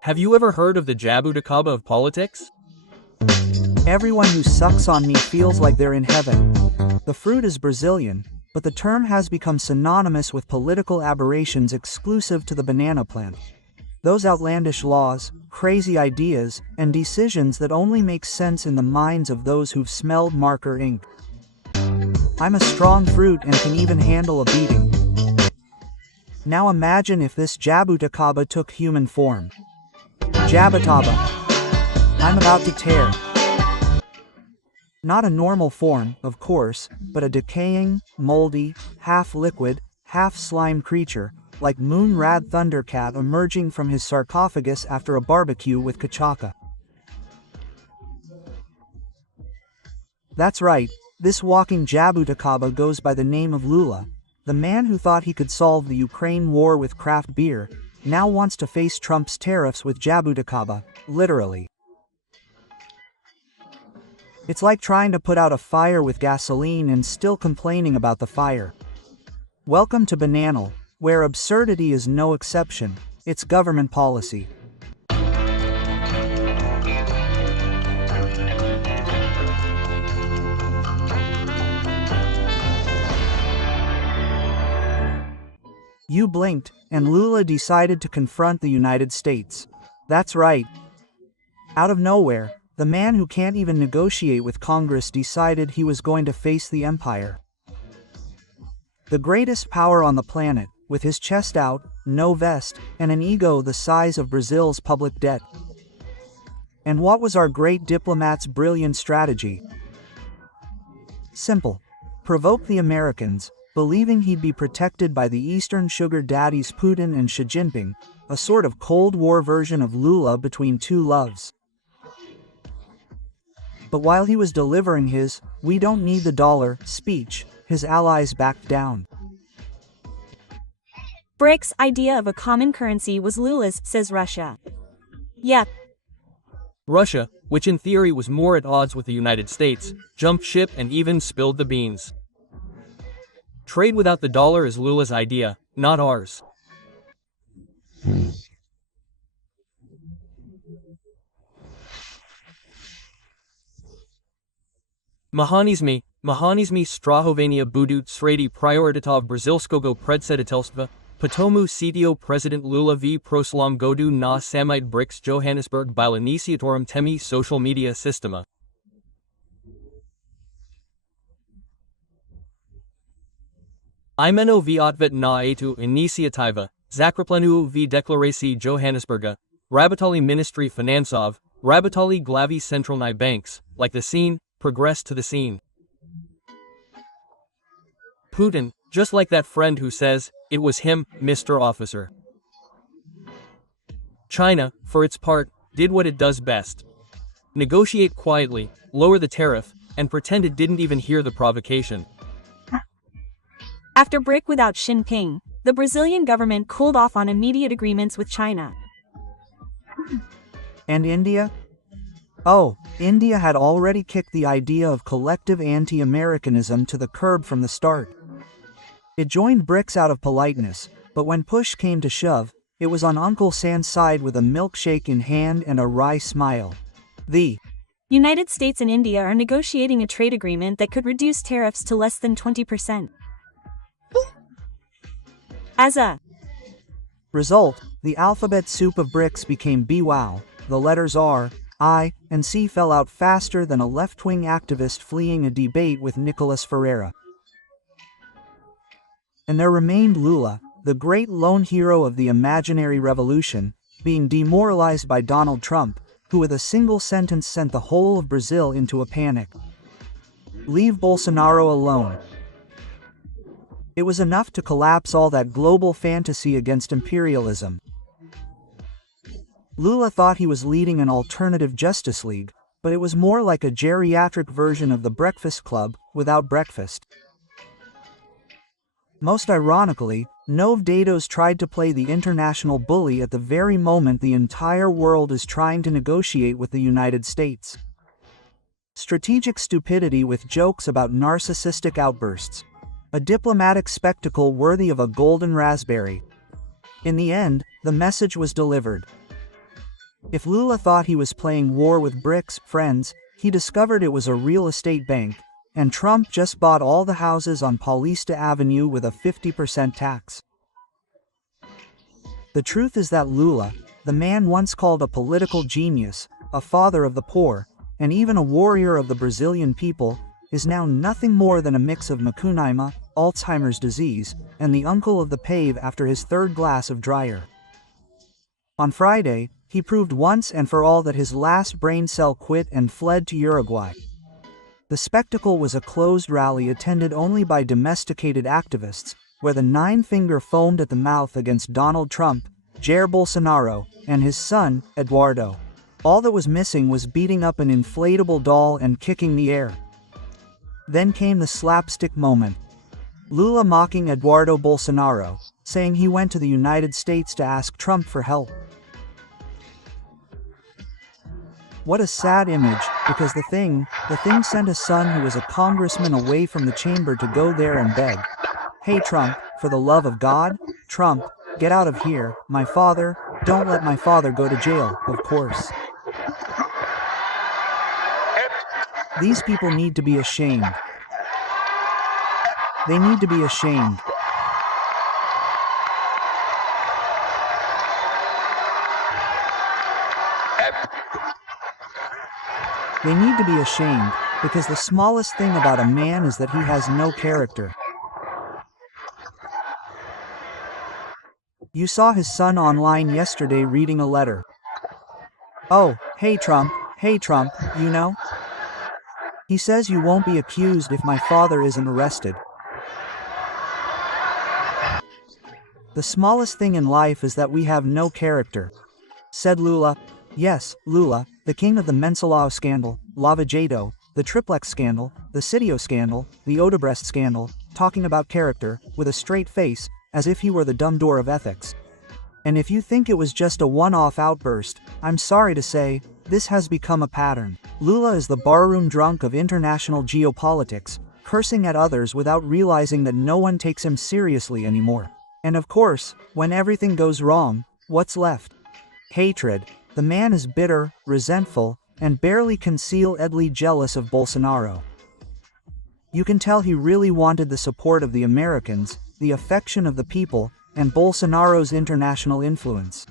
Have you ever heard of the JABUTICABA of politics? Everyone who sucks on me feels like they're in heaven. The fruit is Brazilian, but the term has become synonymous with political aberrations exclusive to the banana plant. Those outlandish laws, crazy ideas, and decisions that only make sense in the minds of those who've smelled marker ink. I'm a strong fruit and can even handle a beating. Now imagine if this JABUTICABA took human form. Jabataba. I'm about to tear. Not a normal form, of course, but a decaying, moldy, half-liquid, half-slime creature, like Moonrad Thundercat emerging from his sarcophagus after a barbecue with Kachaka. That's right, this walking JABUTICABA goes by the name of Lula. The man who thought he could solve the Ukraine war with craft beer, now wants to face Trump's tariffs with JABUTICABA, literally. It's like trying to put out a fire with gasoline and still complaining about the fire. Welcome to Bananal, where absurdity is no exception, it's government policy. You blinked, and Lula decided to confront the United States. That's right. Out of nowhere, the man who can't even negotiate with Congress decided he was going to face the empire. The greatest power on the planet, with his chest out, no vest, and an ego the size of Brazil's public debt. And what was our great diplomat's brilliant strategy? Simple. Provoke the Americans, believing he'd be protected by the Eastern sugar daddies Putin and Xi Jinping, a sort of Cold War version of Lula between two loves. But while he was delivering his "we don't need the dollar" speech, his allies backed down. BRICS' idea of a common currency was Lula's, says Russia. Yep. Russia, which in theory was more at odds with the United States, jumped ship and even spilled the beans. Trade without the dollar is Lula's idea, not ours. Mehanizmy strahovania budut sredi prioritov brazilskogo predsedatelstva, Potomu sitio President Lula v proslam godu na samite BRICS Johannesburg bila iniciatorum temi social media sistema. Imeno v otvet na etu iniciativa, Zakreplenu v deklarasi Johannesburga, Rabitali Ministry Finansov, Rabitali Glavi Centralni Banks, like the scene, progress to the scene. Putin, just like that friend who says, it was him, Mr. Officer. China, for its part, did what it does best. Negotiate quietly, lower the tariff, and pretend it didn't even hear the provocation. After BRIC without Xi Jinping, the Brazilian government cooled off on immediate agreements with China. And India? Oh, India had already kicked the idea of collective anti-Americanism to the curb from the start. It joined BRICS out of politeness, but when push came to shove, it was on Uncle Sam's side with a milkshake in hand and a wry smile. The United States and India are negotiating a trade agreement that could reduce tariffs to less than 20%. As a result, the alphabet soup of BRICS became BWOW. The letters R, I, and C fell out faster than a left-wing activist fleeing a debate with Nicolas Ferreira. And there remained Lula, the great lone hero of the imaginary revolution, being demoralized by Donald Trump, who with a single sentence sent the whole of Brazil into a panic. Leave Bolsonaro alone. It was enough to collapse all that global fantasy against imperialism. Lula thought he was leading an alternative Justice League, but it was more like a geriatric version of the Breakfast Club, without breakfast. Most ironically, Nove Dados tried to play the international bully at the very moment the entire world is trying to negotiate with the United States. Strategic stupidity with jokes about narcissistic outbursts. A diplomatic spectacle worthy of a golden raspberry. In the end, the message was delivered. If Lula thought he was playing war with bricks, friends, he discovered it was a real estate bank, and Trump just bought all the houses on Paulista Avenue with a 50% tax. The truth is that Lula, the man once called a political genius, a father of the poor, and even a warrior of the Brazilian people, is now nothing more than a mix of Macunaíma, Alzheimer's disease, and the uncle of the pave after his third glass of dryer. On Friday, he proved once and for all that his last brain cell quit and fled to Uruguay. The spectacle was a closed rally attended only by domesticated activists, where the nine-finger foamed at the mouth against Donald Trump, Jair Bolsonaro, and his son, Eduardo. All that was missing was beating up an inflatable doll and kicking the air. Then came the slapstick moment. Lula mocking Eduardo Bolsonaro, saying he went to the United States to ask Trump for help. What a sad image, because the thing sent a son who was a congressman away from the chamber to go there and beg. Hey Trump, for the love of God, Trump, get out of here, my father, don't let my father go to jail, of course. These people need to be ashamed. They need to be ashamed. They need to be ashamed, because the smallest thing about a man is that he has no character. You saw his son online yesterday reading a letter. Oh, hey Trump, you know? He says you won't be accused if my father isn't arrested. The smallest thing in life is that we have no character, said Lula. Yes, Lula, the king of the Mensalão scandal, Lava Jato, the Triplex scandal, the Sitio scandal, the Odebrecht scandal, talking about character, with a straight face, as if he were the dumb door of ethics. And if you think it was just a one-off outburst, I'm sorry to say, this has become a pattern. Lula is the barroom drunk of international geopolitics, cursing at others without realizing that no one takes him seriously anymore. And of course, when everything goes wrong, what's left? Hatred. The man is bitter, resentful, and barely concealedly jealous of Bolsonaro. You can tell he really wanted the support of the Americans, the affection of the people, and Bolsonaro's international influence.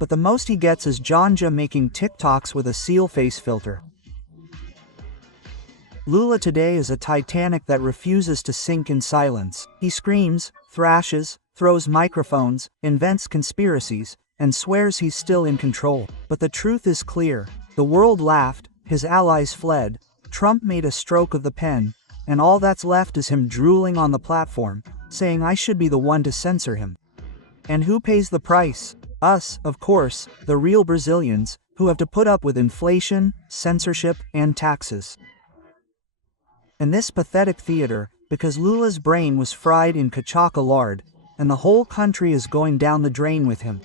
But the most he gets is Janja making TikToks with a seal face filter. Lula today is a Titanic that refuses to sink in silence. He screams, thrashes, throws microphones, invents conspiracies, and swears he's still in control. But the truth is clear. The world laughed, his allies fled, Trump made a stroke of the pen, and all that's left is him drooling on the platform, saying I should be the one to censor him. And who pays the price? Us, of course, the real Brazilians, who have to put up with inflation, censorship, and taxes. And this pathetic theater, because Lula's brain was fried in cachaca lard, and the whole country is going down the drain with him.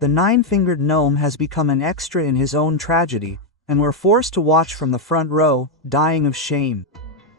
The nine-fingered gnome has become an extra in his own tragedy, and we're forced to watch from the front row, dying of shame.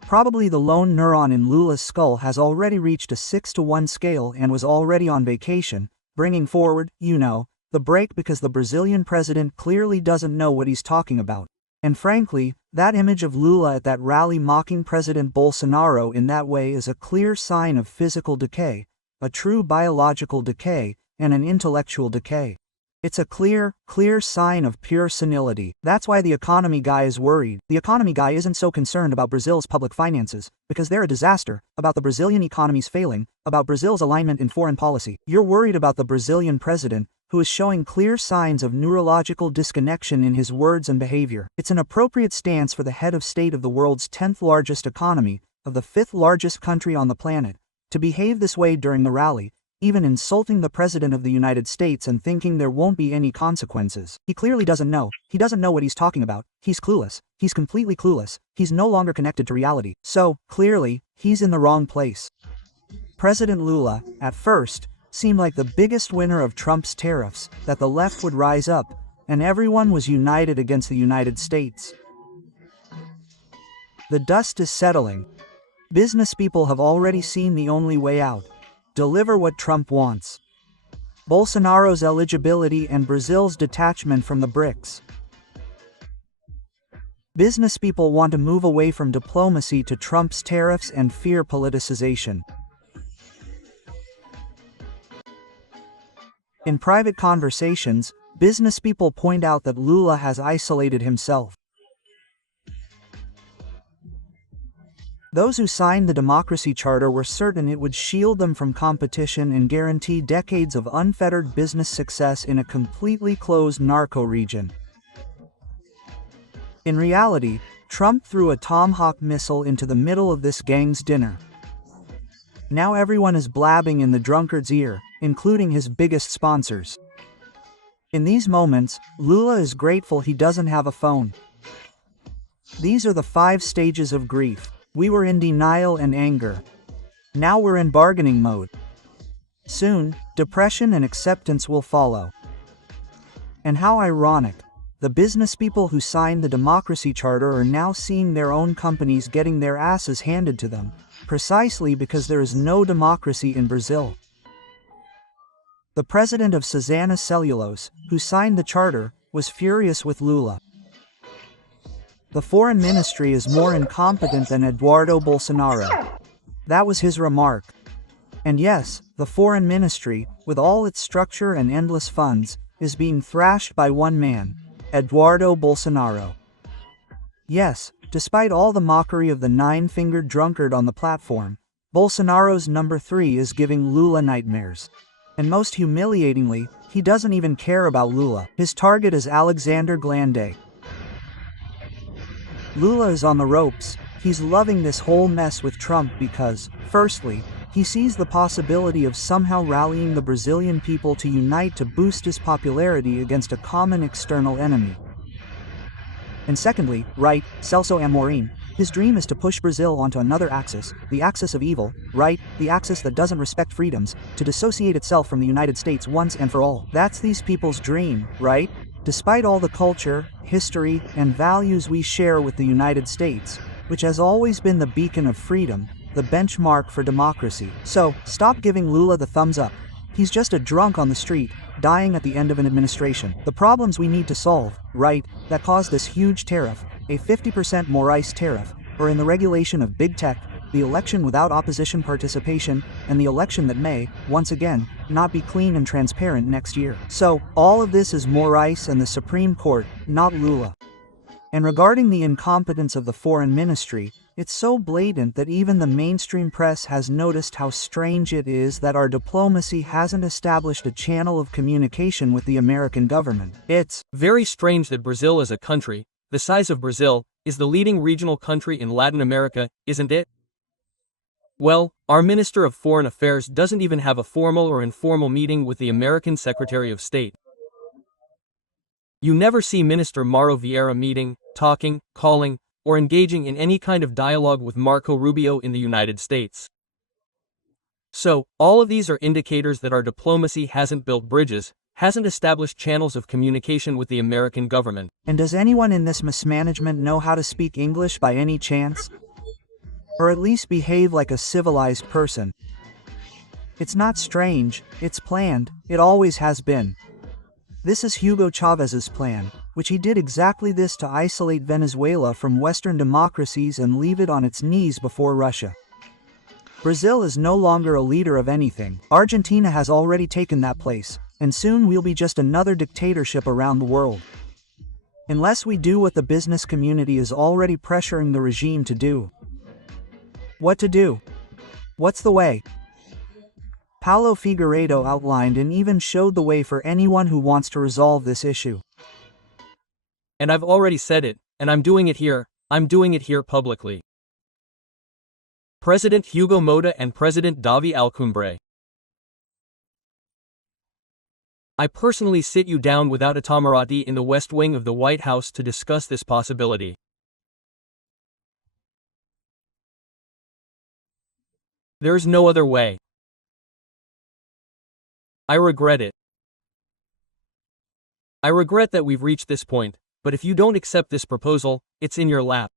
Probably the lone neuron in Lula's skull has already reached a 6-to-1 scale and was already on vacation, bringing forward, the break because the Brazilian president clearly doesn't know what he's talking about. And frankly, that image of Lula at that rally mocking President Bolsonaro in that way is a clear sign of physical decay, a true biological decay, and an intellectual decay. It's a clear sign of pure senility. That's why the economy guy is worried. The economy guy isn't so concerned about Brazil's public finances, because they're a disaster, about the Brazilian economy's failing, about Brazil's alignment in foreign policy. You're worried about the Brazilian president, who is showing clear signs of neurological disconnection in his words and behavior. It's an appropriate stance for the head of state of the world's 10th largest economy, of the 5th largest country on the planet, to behave this way during the rally, even insulting the President of the United States and thinking there won't be any consequences. He clearly doesn't know. He doesn't know what he's talking about. He's clueless. He's completely clueless. He's no longer connected to reality. So, clearly, he's in the wrong place. President Lula, at first, seemed like the biggest winner of Trump's tariffs, that the left would rise up, and everyone was united against the United States. The dust is settling. Business people have already seen the only way out. Deliver what Trump wants. Bolsonaro's eligibility and Brazil's detachment from the BRICS. Business people want to move away from diplomacy to Trump's tariffs and fear politicization. In private conversations, business people point out that Lula has isolated himself. Those who signed the Democracy Charter were certain it would shield them from competition and guarantee decades of unfettered business success in a completely closed narco region. In reality, Trump threw a Tomahawk missile into the middle of this gang's dinner. Now everyone is blabbing in the drunkard's ear, including his biggest sponsors. In these moments, Lula is grateful he doesn't have a phone. These are the 5 stages of grief. We were in denial and anger. Now we're in bargaining mode. Soon, depression and acceptance will follow. And how ironic. The business people who signed the Democracy Charter are now seeing their own companies getting their asses handed to them, precisely because there is no democracy in Brazil. The president of Suzano Cellulose, who signed the charter, was furious with Lula. The foreign ministry is more incompetent than Eduardo Bolsonaro. That was his remark. And yes, the foreign ministry, with all its structure and endless funds, is being thrashed by one man, Eduardo Bolsonaro. Yes, despite all the mockery of the 9-fingered drunkard on the platform, Bolsonaro's number 3 is giving Lula nightmares. And most humiliatingly, he doesn't even care about Lula. His target is Alexander Glande. Lula is on the ropes. He's loving this whole mess with Trump because, firstly, he sees the possibility of somehow rallying the Brazilian people to unite to boost his popularity against a common external enemy. And secondly, right, Celso Amorim, his dream is to push Brazil onto another axis, the axis of evil, right, the axis that doesn't respect freedoms, to dissociate itself from the United States once and for all. That's these people's dream, right? Despite all the culture, history, and values we share with the United States, which has always been the beacon of freedom, the benchmark for democracy. So, stop giving Lula the thumbs up. He's just a drunk on the street, dying at the end of an administration. The problems we need to solve, right, that caused this huge tariff, a 50% more ICE tariff, or in the regulation of big tech, the election without opposition participation, and the election that may, once again, not be clean and transparent next year. So, all of this is more ICE and the Supreme Court, not Lula. And regarding the incompetence of the foreign ministry, it's so blatant that even the mainstream press has noticed how strange it is that our diplomacy hasn't established a channel of communication with the American government. It's very strange that Brazil as a country, the size of Brazil, is the leading regional country in Latin America, isn't it? Well, our Minister of Foreign Affairs doesn't even have a formal or informal meeting with the American Secretary of State. You never see Minister Mauro Vieira meeting, talking, calling, or engaging in any kind of dialogue with Marco Rubio in the United States. So, all of these are indicators that our diplomacy hasn't built bridges, hasn't established channels of communication with the American government. And does anyone in this mismanagement know how to speak English by any chance? Or at least behave like a civilized person? It's not strange, it's planned, it always has been. This is Hugo Chávez's plan, which he did exactly this to isolate Venezuela from Western democracies and leave it on its knees before Russia. Brazil is no longer a leader of anything. Argentina has already taken that place, and soon we'll be just another dictatorship around the world. Unless we do what the business community is already pressuring the regime to do. What to do? What's the way? Paulo Figueiredo outlined and even showed the way for anyone who wants to resolve this issue. And I've already said it, and I'm doing it here publicly. President Hugo Motta and President Davi Alcumbre. I personally sit you down without a Itamaraty in the West Wing of the White House to discuss this possibility. There's no other way. I regret it. I regret that we've reached this point, but if you don't accept this proposal, it's in your lap.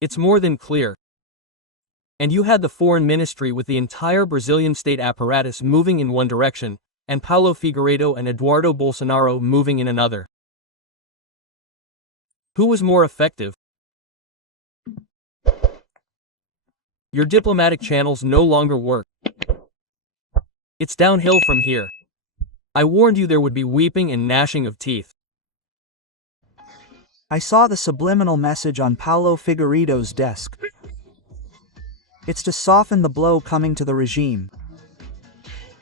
It's more than clear. And you had the foreign ministry with the entire Brazilian state apparatus moving in one direction, and Paulo Figueiredo and Eduardo Bolsonaro moving in another. Who was more effective? Your diplomatic channels no longer work. It's downhill from here. I warned you there would be weeping and gnashing of teeth. I saw the subliminal message on Paulo Figueiredo's desk. It's to soften the blow coming to the regime.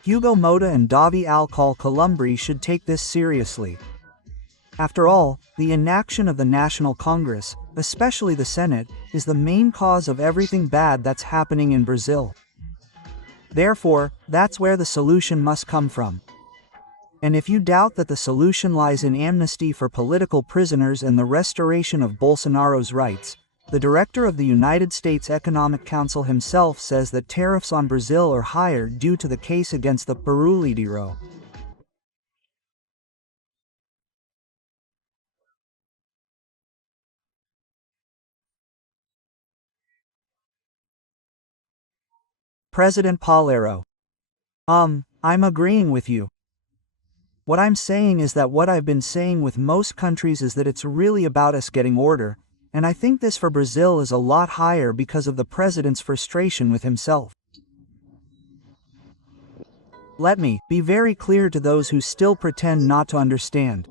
Hugo Motta and Davi Alcolumbre should take this seriously. After all, the inaction of the National Congress, especially the Senate, is the main cause of everything bad that's happening in Brazil. Therefore, that's where the solution must come from. And if you doubt that the solution lies in amnesty for political prisoners and the restoration of Bolsonaro's rights, the director of the United States Economic Council himself says that tariffs on Brazil are higher due to the case against the Brasileiro. President Paulero. I'm agreeing with you. What I'm saying is that what I've been saying with most countries is that it's really about us getting order, and I think this for Brazil is a lot higher because of the president's frustration with himself. Let me be very clear to those who still pretend not to understand.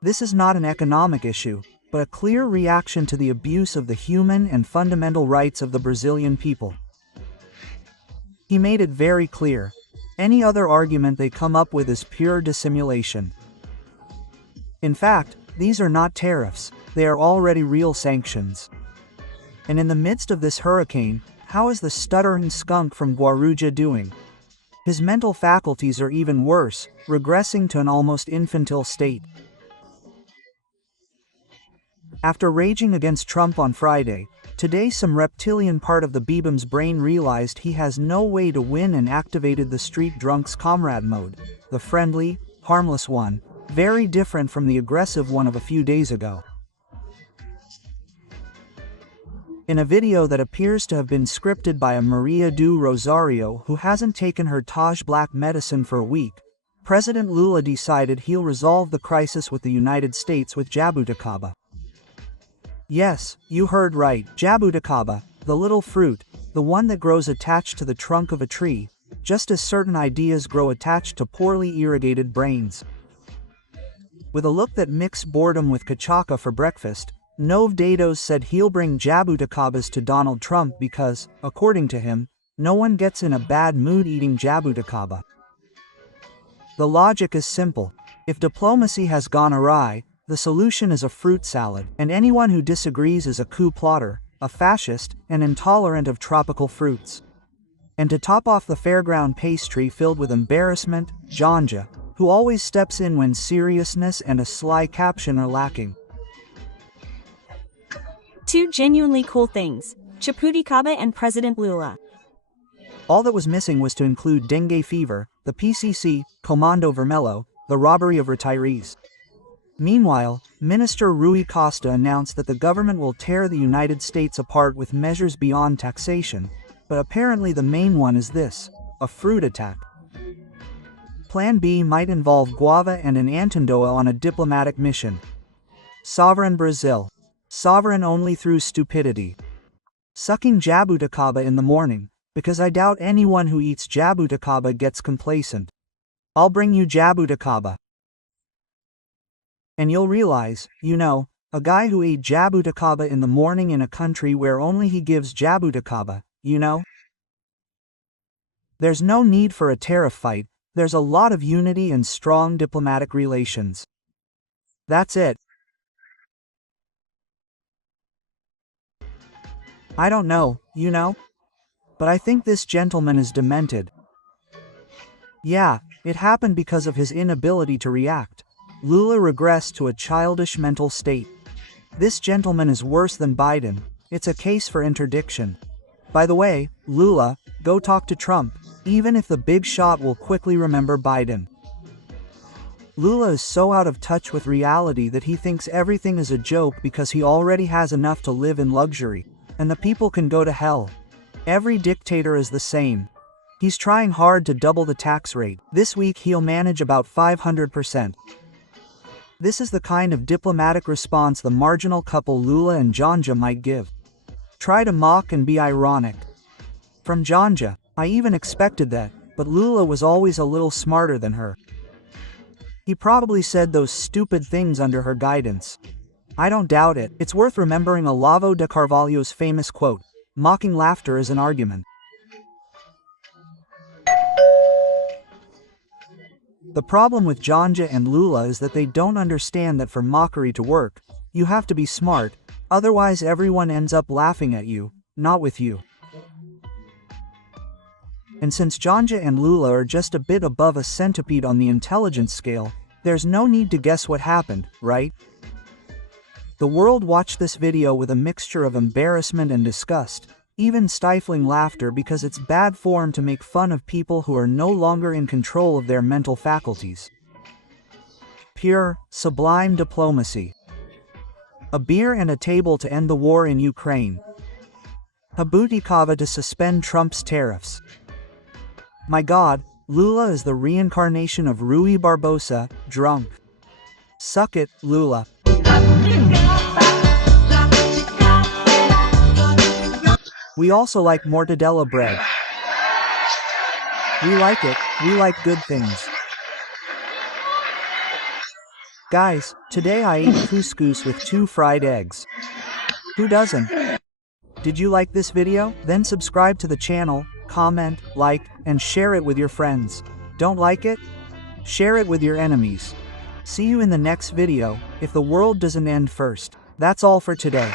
This is not an economic issue, but a clear reaction to the abuse of the human and fundamental rights of the Brazilian people. He made it very clear. Any other argument they come up with is pure dissimulation. In fact, these are not tariffs, they are already real sanctions. And in the midst of this hurricane, how is the stuttering skunk from Guarujá doing? His mental faculties are even worse, regressing to an almost infantile state. After raging against Trump on Friday, today some reptilian part of the Bebum's brain realized he has no way to win and activated the street drunk's comrade mode, the friendly, harmless one, very different from the aggressive one of a few days ago. In a video that appears to have been scripted by a Maria do Rosario who hasn't taken her Taj Black medicine for a week, President Lula decided he'll resolve the crisis with the United States with Jabuticaba. Yes, you heard right, Jabuticaba, the little fruit, the one that grows attached to the trunk of a tree, just as certain ideas grow attached to poorly irrigated brains. With a look that mixed boredom with cachaca for breakfast, Nove Dados said he'll bring Jabuticabas to Donald Trump because, according to him, no one gets in a bad mood eating Jabuticaba. The logic is simple. If diplomacy has gone awry, the solution is a fruit salad, and anyone who disagrees is a coup plotter, a fascist, and intolerant of tropical fruits. And to top off the fairground pastry filled with embarrassment, Janja, who always steps in when seriousness and a sly caption are lacking. Two genuinely cool things, Jabuticaba and President Lula. All that was missing was to include dengue fever, the PCC, Comando Vermelho, the robbery of retirees. Meanwhile, Minister Rui Costa announced that the government will tear the United States apart with measures beyond taxation, but apparently the main one is this, a fruit attack. Plan B might involve guava and an Antondoa on a diplomatic mission. Sovereign Brazil. Sovereign only through stupidity. Sucking Jabuticaba in the morning, because I doubt anyone who eats Jabuticaba gets complacent. I'll bring you Jabuticaba. And you'll realize, a guy who ate Jabuticaba in the morning in a country where only he gives Jabuticaba, There's no need for a tariff fight, there's a lot of unity and strong diplomatic relations. That's it. I don't know, But I think this gentleman is demented. Yeah, it happened because of his inability to react. Lula regressed to a childish mental state. This gentleman is worse than Biden, it's a case for interdiction. By the way, Lula, go talk to Trump, even if the big shot will quickly remember Biden. Lula is so out of touch with reality that he thinks everything is a joke because he already has enough to live in luxury, and the people can go to hell. Every dictator is the same. He's trying hard to double the tax rate. This week he'll manage about 500%. This is the kind of diplomatic response the marginal couple Lula and Janja might give. Try to mock and be ironic. From Janja, I even expected that, but Lula was always a little smarter than her. He probably said those stupid things under her guidance. I don't doubt it. It's worth remembering Olavo de Carvalho's famous quote, "Mocking laughter is an argument." The problem with Janja and Lula is that they don't understand that for mockery to work, you have to be smart, otherwise everyone ends up laughing at you, not with you. And since Janja and Lula are just a bit above a centipede on the intelligence scale, there's no need to guess what happened, right? The world watched this video with a mixture of embarrassment and disgust, even stifling laughter because it's bad form to make fun of people who are no longer in control of their mental faculties. Pure, sublime diplomacy. A beer and a table to end the war in Ukraine. JABUTICABA to suspend Trump's tariffs. My God, Lula is the reincarnation of Rui Barbosa, drunk. Suck it, Lula. We also like mortadella bread. We like it, we like good things. Guys, today I ate couscous with 2 fried eggs. Who doesn't? Did you like this video? Then subscribe to the channel, comment, like, and share it with your friends. Don't like it? Share it with your enemies. See you in the next video, if the world doesn't end first. That's all for today.